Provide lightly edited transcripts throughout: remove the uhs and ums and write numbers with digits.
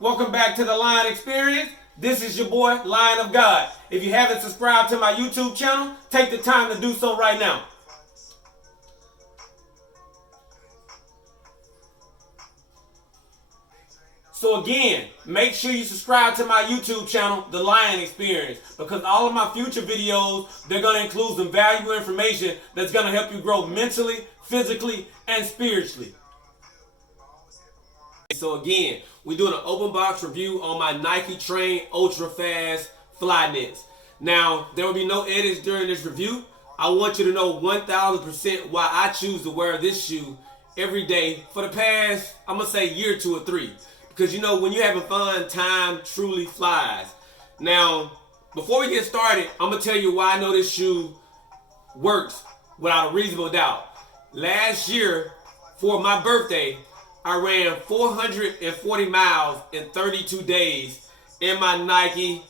Welcome back to the Lion Experience. This is your boy, LionOfGod. If you haven't subscribed to my YouTube channel, take the time to do so right now. So again, make sure you subscribe to my YouTube channel, The Lion Experience, because all of my future videos, they're going to include some valuable information that's going to help you grow mentally, physically, and spiritually. So again, we're doing an open box review on my Nike Train UltraFast Flyknits. Now, there will be no edits during this review. I want you to know 1000% why I choose to wear this shoe every day for the past, I'm going to say year, 2 or 3. Because you know, when you're having fun, time truly flies. Now, before we get started, I'm going to tell you why I know this shoe works without a reasonable doubt. Last year, for my birthday, I ran 440 miles in 32 days in my Nike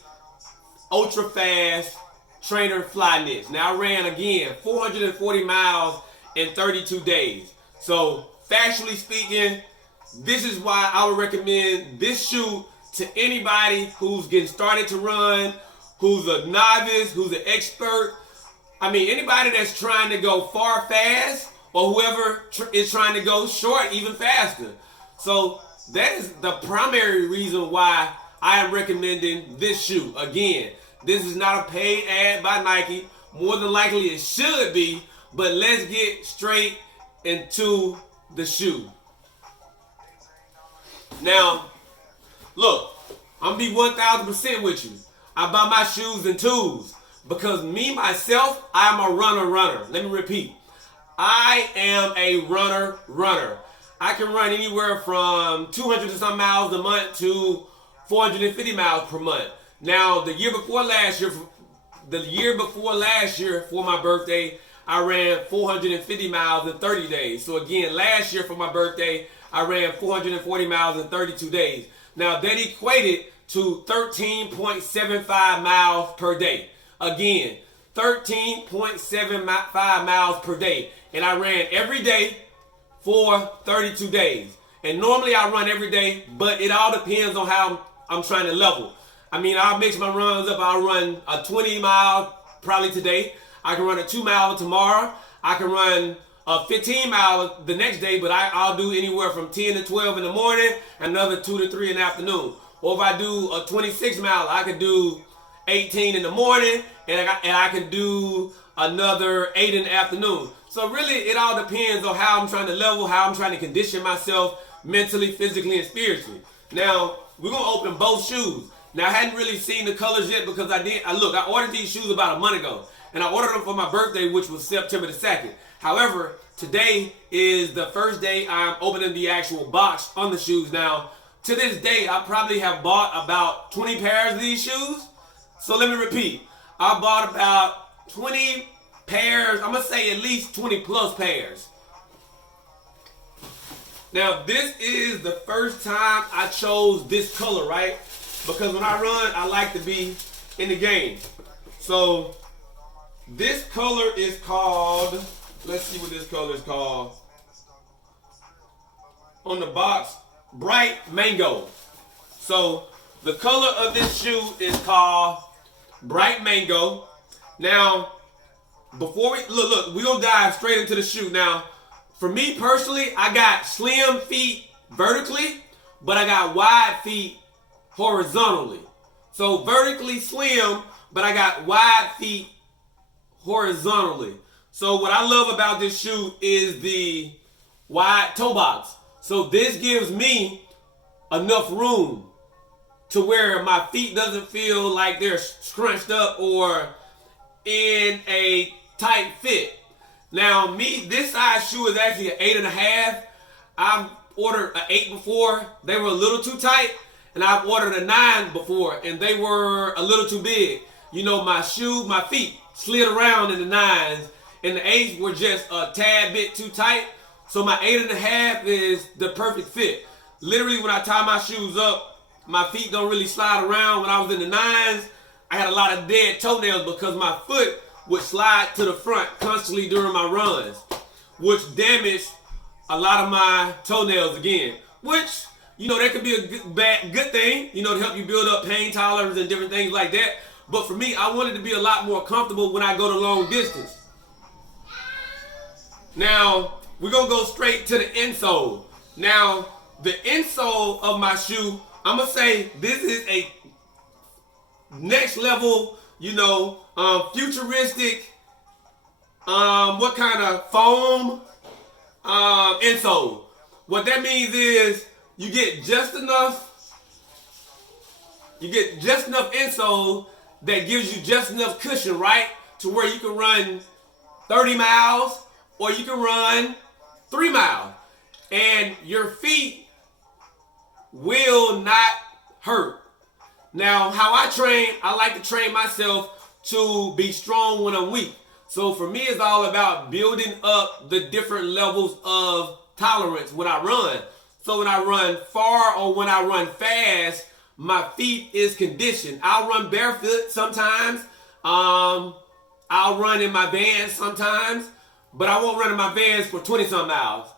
UltraFast Trainer Flyknits. Now I ran again 440 miles in 32 days. So factually speaking, this is why I would recommend this shoe to anybody who's getting started to run, who's a novice, who's an expert. I mean, anybody that's trying to go far fast, or whoever is trying to go short even faster. So that is the primary reason why I am recommending this shoe. Again, this is not a paid ad by Nike. More than likely it should be, but let's get straight into the shoe. Now, look, I'm gonna be 1000% with you. I buy my shoes in twos because me, myself, I'm a runner. Let me repeat. I am a runner. I can run anywhere from 200 and some miles a month to 450 miles per month. Now, the year before last year for my birthday, I ran 450 miles in 30 days. So again, last year for my birthday, I ran 440 miles in 32 days. Now, that equated to 13.75 miles per day. Again, 13.75 miles per day. And I ran every day for 32 days. And normally I run every day, but it all depends on how I'm trying to level. I mean, I'll mix my runs up. I'll run a 20 mile probably today. I can run a 2 mile tomorrow. I can run a 15 mile the next day, but I'll do anywhere from 10 to 12 in the morning, another 2 to 3 in the afternoon. Or if I do a 26 mile, I could do 18 in the morning, and I can do another 8 in the afternoon. So really, it all depends on how I'm trying to level, how I'm trying to condition myself mentally, physically, and spiritually. Now, we're going to open both shoes. Now, I hadn't really seen the colors yet because I ordered these shoes about a month ago, and I ordered them for my birthday, which was September the 2nd. However, today is the first day I'm opening the actual box on the shoes. Now, to this day, I probably have bought about 20 pairs of these shoes. So let me repeat. I bought about 20 pairs. I'm going to say at least 20 plus pairs. Now, this is the first time I chose this color, right? Because when I run, I like to be in the game. So, this color is called, let's see what this color is called. On the box, Bright Mango. So, the color of this shoe is called Bright Mango. Now, before we look, we're gonna dive straight into the shoe. Now, for me personally, I got slim feet vertically, but I got wide feet horizontally. So vertically slim, but I got wide feet horizontally. So what I love about this shoe is the wide toe box. So this gives me enough room to where my feet doesn't feel like they're scrunched up or in a tight fit. Now, this size shoe is actually an 8.5. I've ordered an 8 before. They were a little too tight. And I've ordered a 9 before, and they were a little too big. You know, my feet slid around in the 9s, and the 8s were just a tad bit too tight. So my 8.5 is the perfect fit. Literally, when I tie my shoes up, my feet don't really slide around. When I was in the 9s, I had a lot of dead toenails because my foot would slide to the front constantly during my runs, which damaged a lot of my toenails again, which that could be a good thing, to help you build up pain tolerance and different things like that. But for me, I wanted to be a lot more comfortable when I go to long distance. Now, we're going to go straight to the insole. Now, the insole of my shoe, I'm going to say this is a next level, futuristic, what kind of foam insole. What that means is you get just enough insole that gives you just enough cushion, right? To where you can run 30 miles or you can run 3 miles. And your feet will not hurt. Now, how I train, I like to train myself to be strong when I'm weak. So for me, it's all about building up the different levels of tolerance when I run. So when I run far or when I run fast, my feet is conditioned. I'll run barefoot sometimes. I'll run in my Vans sometimes, but I won't run in my Vans for 20-some miles.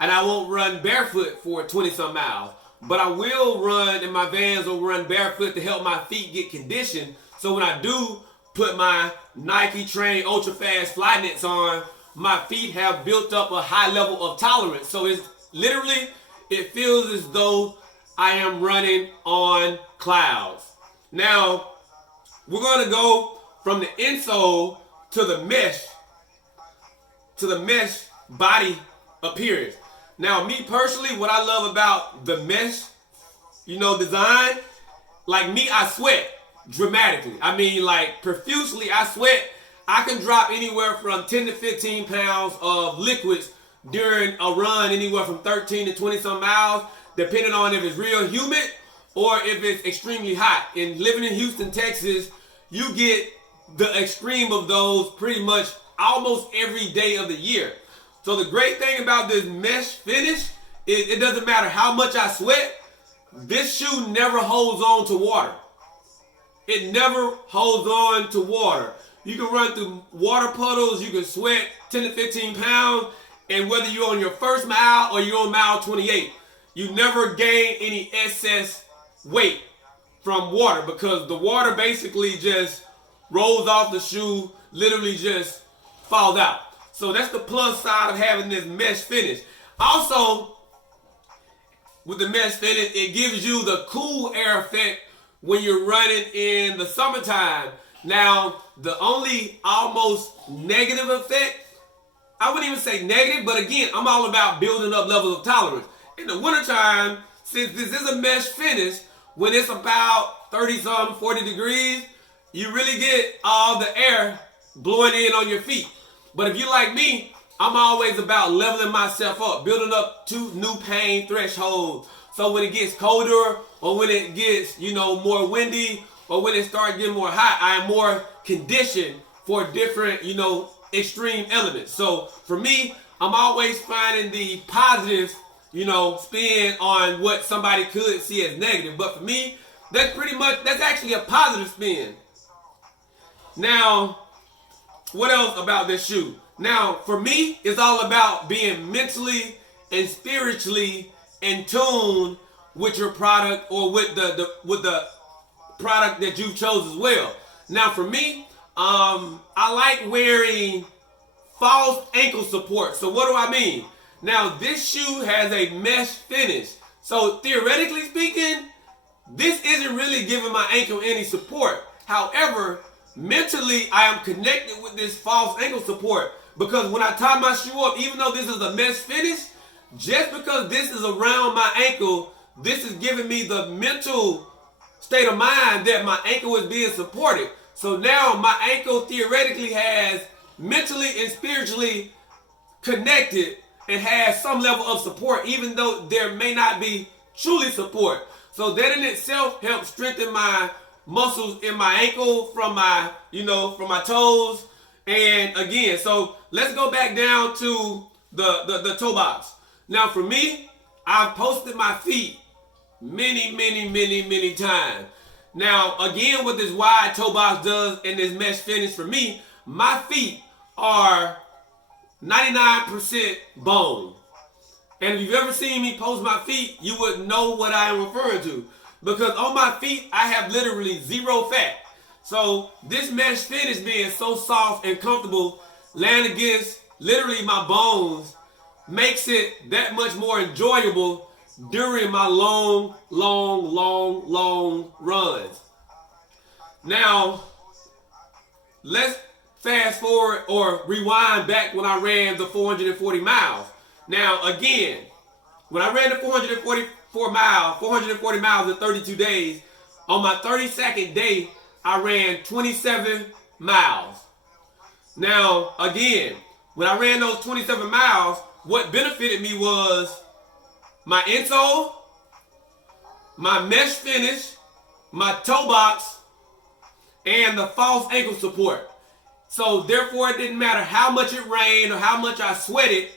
And I won't run barefoot for 20-some miles. But I will run in my Vans or run barefoot to help my feet get conditioned. So when I do put my Nike Train UltraFast Flyknits on, my feet have built up a high level of tolerance. So it's literally, it feels as though I am running on clouds. Now, we're going to go from the insole to the mesh body appearance. Now, me personally, what I love about the mesh, design, like me, I sweat dramatically. I mean, like profusely, I sweat. I can drop anywhere from 10 to 15 pounds of liquids during a run, anywhere from 13 to 20-some miles, depending on if it's real humid or if it's extremely hot. And living in Houston, Texas, you get the extreme of those pretty much almost every day of the year. So the great thing about this mesh finish is it doesn't matter how much I sweat, this shoe never holds on to water. It never holds on to water. You can run through water puddles, you can sweat 10 to 15 pounds, and whether you're on your first mile or you're on mile 28, you never gain any excess weight from water because the water basically just rolls off the shoe, literally just falls out. So that's the plus side of having this mesh finish. Also, with the mesh finish, it gives you the cool air effect when you're running in the summertime. Now, the only almost negative effect, I wouldn't even say negative, but again, I'm all about building up levels of tolerance. In the wintertime, since this is a mesh finish, when it's about 30-something, 40 degrees, you really get all the air blowing in on your feet. But if you're like me, I'm always about leveling myself up, building up to new pain thresholds. So when it gets colder or when it gets, more windy or when it starts getting more hot, I am more conditioned for different, extreme elements. So for me, I'm always finding the positive, spin on what somebody could see as negative. But for me, that's actually a positive spin. Now, what else about this shoe? Now, for me, it's all about being mentally and spiritually in tune with your product or with the product that you chose as well. Now, for me, I like wearing false ankle support. So what do I mean? Now, this shoe has a mesh finish. So theoretically speaking, this isn't really giving my ankle any support. However, mentally, I am connected with this false ankle support because when I tie my shoe up, even though this is a mesh finish, just because this is around my ankle, this is giving me the mental state of mind that my ankle is being supported. So now my ankle theoretically has mentally and spiritually connected and has some level of support, even though there may not be truly support. So that in itself helps strengthen my muscles in my ankle from my, from my toes. And again, so let's go back down to the toe box. Now for me, I've posted my feet many times. Now again, what this wide toe box does in this mesh finish for me, my feet are 99% bone. And if you've ever seen me post my feet, you would know what I am referring to. Because on my feet, I have literally zero fat. So this mesh finish being so soft and comfortable, laying against literally my bones, makes it that much more enjoyable during my long runs. Now, let's fast forward or rewind back when I ran the 440 miles. Now, again, when I ran the 440 miles in 32 days, on my 32nd day, I ran 27 miles. Now, again, when I ran those 27 miles, what benefited me was my insole, my mesh finish, my toe box, and the false ankle support. So therefore, it didn't matter how much it rained or how much I sweated,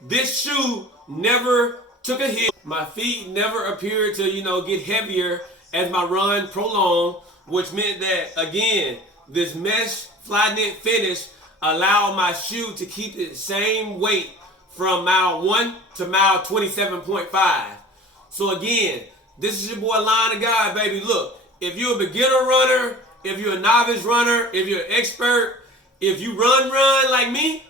this shoe never took a hit. My feet never appeared to, get heavier as my run prolonged, which meant that, again, this mesh Flyknit finish allowed my shoe to keep the same weight from mile 1 to mile 27.5. So again, this is your boy LionOfGod, baby. Look, if you're a beginner runner, if you're a novice runner, if you're an expert, if you run like me,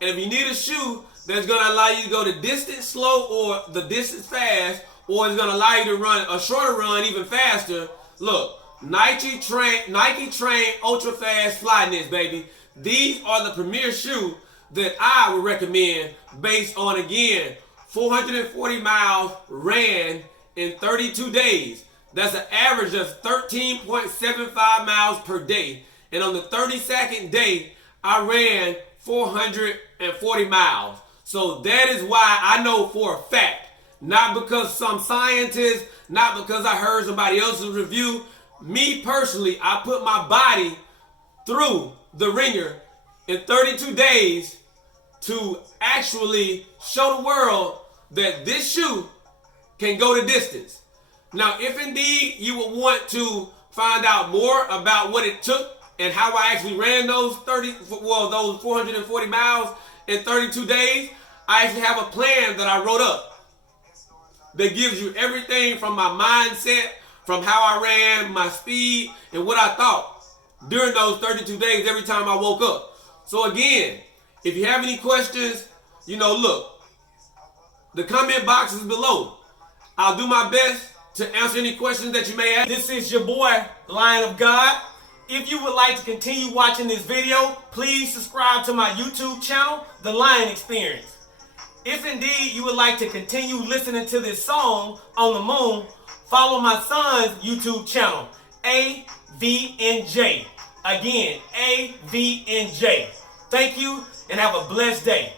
and if you need a shoe that's going to allow you to go the distance slow or the distance fast, or it's going to allow you to run a shorter run even faster, look, Nike Train UltraFast Flyknits, baby. These are the premier shoe that I would recommend based on, again, 440 miles ran in 32 days. That's an average of 13.75 miles per day. And on the 32nd day, I ran 440 miles. So that is why I know for a fact, not because some scientist, not because I heard somebody else's review, me personally, I put my body through the ringer in 32 days to actually show the world that this shoe can go the distance. Now, if indeed you would want to find out more about what it took and how I actually ran those 440 miles in 32 days, I actually have a plan that I wrote up that gives you everything from my mindset, from how I ran, my speed, and what I thought during those 32 days every time I woke up. So again, if you have any questions, look, the comment box is below. I'll do my best to answer any questions that you may have. This is your boy, LionOfGod. If you would like to continue watching this video, please subscribe to my YouTube channel, The Lion Experience. If indeed you would like to continue listening to this song, On the Moon, follow my son's YouTube channel, AVNJ. Again, AVNJ. Thank you and have a blessed day.